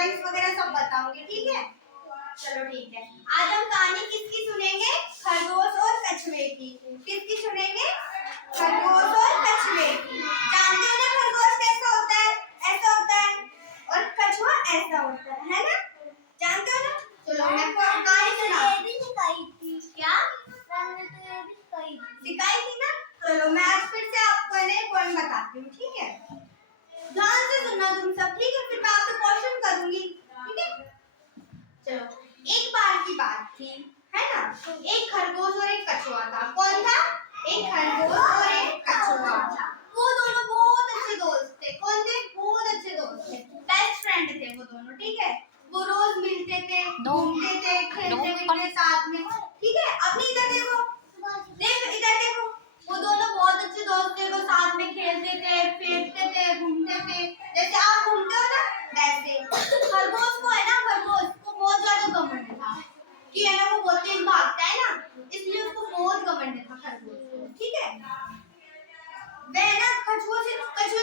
Drawings वगैरह सब बताऊंगी, ठीक है। चलो ठीक है, आज हम कहानी किसकी सुनेंगे? खरगोश और कछुए की। किसकी सुनेंगे? खरगोश और कछुए की। जानते हो ना खरगोश कैसा होता है? ऐसा होता है, और कछुआ ऐसा होता है ना? जानते हो ना? चलो मैं कहानी सुनाई थी। क्या सिखाई थी ना? चलो मैं आज फिर से आपको एक पॉइंट बताती हूँ, ठीक है। ध्यान से सुनना तुम सब, ठीक है। फिर मैं आपसे क्वेश्चन करूंगी, ठीक है। चलो, एक बार की बात थी, है ना। एक खरगोश और एक कछुआ था। कौन था? एक खरगोश और एक कछुआ था। वो दोनों बहुत अच्छे दोस्त थे। कौन थे? बहुत अच्छे दोस्त थे, बेस्ट फ्रेंड थे वो दोनों, ठीक है। वो रोज मिलते थे, घूमते थे, खेलते थे साथ में, ठीक है। अपनी इधर देखो, इधर देखो, वो दोनों बहुत अच्छे दोस्त थे। वो साथ में खेलते थे, फेंकते थे, घूमते थे, जैसे आप घूमते हो ना वैसे। खरगोश को है ना, खरगोश को बहुत ज्यादा घमंड था कि है ना वो बहुत तेज भागता है ना, इसलिए उसको बहुत घमंड था खरगोश को, ठीक है। वह ना कछुए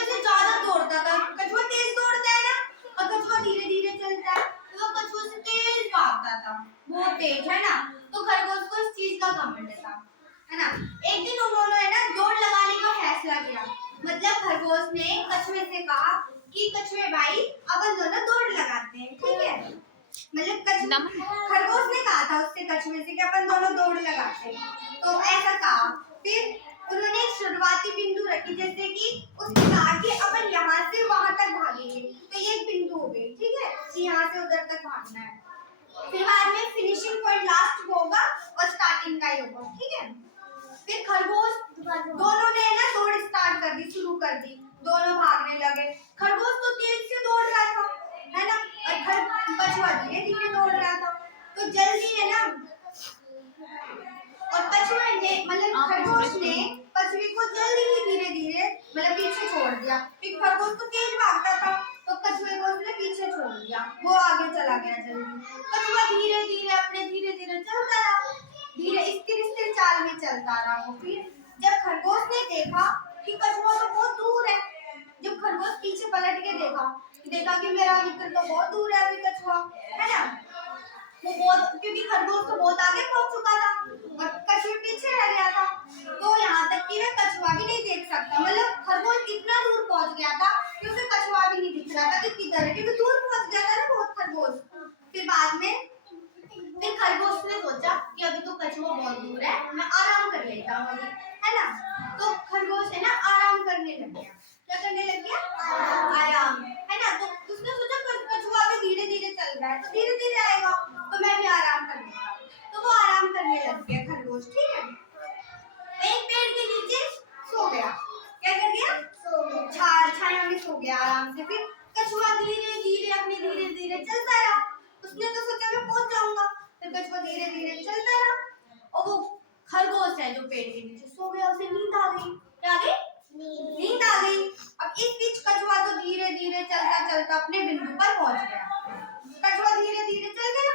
से ज्यादा दौड़ता था। कछुआ तेज दौड़ता है ना, और कछुआ धीरे धीरे चलता है, तो वो कछुए से तेज भागता था, बहुत तेज, है ना। तो खरगोश को इस चीज का घमंड था, है ना। एक दिन उन्होंने है ना दौड़ लगाने का फैसला किया। मतलब खरगोश ने कछुए से कहा कि कछुए भाई अपन दोनों दौड़ लगाते हैं, ठीक है। मतलब खरगोश ने कहा था उससे, कछुए से, कि अपन दोनों दौड़ लगाते हैं। तो ऐसा कहा। फिर उन्होंने एक शुरुआती बिंदु रखी, जैसे कि उसने कहा कि अपन यहाँ से वहां तक भागेंगे, तो ये एक बिंदु हो गई, ठीक है, कि यहाँ से उधर तक भागना है। फिर बाद में फिनिशिंग पॉइंट लास्ट होगा और स्टार्टिंग का ही होगा, ठीक है। फिर खरगोश दोनों ने ना दौड़ स्टार्ट कर दी, शुरू कर दी। दोनों भागने लगे। खरगोश तो तेज से दौड़ रहा था, है ना, और कछुआ धीरे धीरे दौड़ रहा था। तो जल्दी है ना, और कछुए ने मतलब खरगोश ने कछुए को जल्दी ही धीरे धीरे मतलब पीछे छोड़ दिया। फिर खरगोश तो तेज भागता था, तो कछुए को उसने पीछे छोड़ दिया, वो आगे चला गया जल्दी। कछुआ धीरे धीरे अपने धीरे धीरे चलता रहा, धीरे स्थिर स्थिर चाल में चलता रहा वो। फिर जब खरगोश ने देखा कि कछुआ तो बहुत दूर है, जब खरगोश पीछे पलट के देखा कि मेरा मित्र तो बहुत दूर है अभी कछुआ, है ना। वो बहुत, क्योंकि खरगोश तो बहुत आगे पहुंच चुका था और कछुआ पीछे रह गया था। तो यहाँ तक कि वह कछुआ भी नहीं देख सकता, मतलब खरगोश इतना दूर पहुंच गया था कि उसे कछुआ भी नहीं दिख रहा था कि किधर है, क्योंकि दूर पहुंच गया था ना बहुत खरगोश। फिर बाद में फिर खरगोश ने सोचा कि अभी तो कछुआ बहुत दूर है, मैं आराम कर लेता हूँ अभी, है ना। तो खरगोश है ना आराम करने लग गया। क्या करने लग गया? आराम, है ना। तो उसने सोचा कछुआ अभी धीरे धीरे चल रहा है, तो धीरे धीरे आएगा, तो मैं भी आराम कर लेता हूँ। तो वो आराम करने लग गया खरगोश, ठीक है। एक पेड़ के नीचे सो गया। क्या कर गया? छाया में सो गया आराम से। फिर कछुआ धीरे धीरे अपनी धीरे धीरे चलता रहा। उसने तो सोचा मैं पहुंच जाऊंगा। फिर कछुआ धीरे धीरे चलता रहा, और वो खरगोश है जो पेड़ के नीचे सो गया, उसे नींद आ गई। क्या आ गई? नींद आ गई। अब इस बीच कछुआ तो धीरे धीरे चलता चलता अपने बिंदु पर पहुंच गया। कछुआ धीरे धीरे चल गया,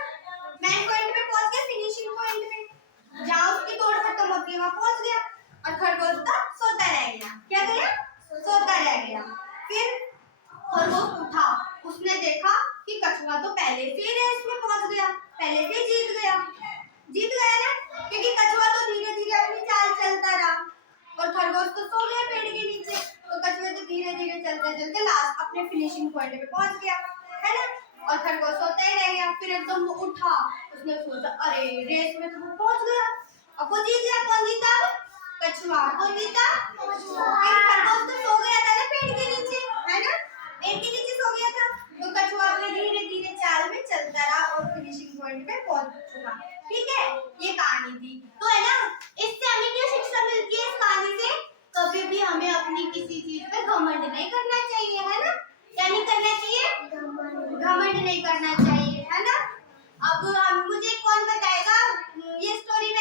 मेन पॉइंट पे पहुंच गया, फिनिशिंग पॉइंट पे जहाँ उसकी दौड़ खत्म होती है वहां पहुंच गया। और खरगोश का सोता रह गया। क्या गया? सोता रह गया। फिर खरगोश उठा, उसने देखा कि कछुआ तो पहले से रेस में पहुंच गया, पहले से जीत गया ना, क्योंकि कछुआ तो धीरे धीरे अपनी चाल चलता रहा और खरगोश तो सो गया पेड़ के नीचे। तो कछुआ तो धीरे धीरे चलते चलते लास्ट अपने फिनिशिंग पॉइंट पे पहुंच गया, है ना। और खरगोश सोता ही रह गया। फिर एकदम वो उठा, उसने सोचा अरे रेस में तो वो पहुंच गया, अब वो जीत गया। कौन जीता? कछुआ। कौन जीता? खरगोश तो सो गया था ना पेड़ के नीचे, है ना, पेड़ के नीचे सो गया था। तो कछुआ अपने धीरे धीरे चाल में चलता रहा और फिनिशिंग पॉइंट पे पहुंच चुका, ठीक है। ये कहानी थी। तो है ना, इससे हमें क्या शिक्षा मिलती है इस कहानी से? कभी भी हमें अपनी किसी चीज पे घमंड नहीं करना चाहिए, है ना। क्या नहीं करना चाहिए? घमंड नहीं करना चाहिए, है ना। अब मुझे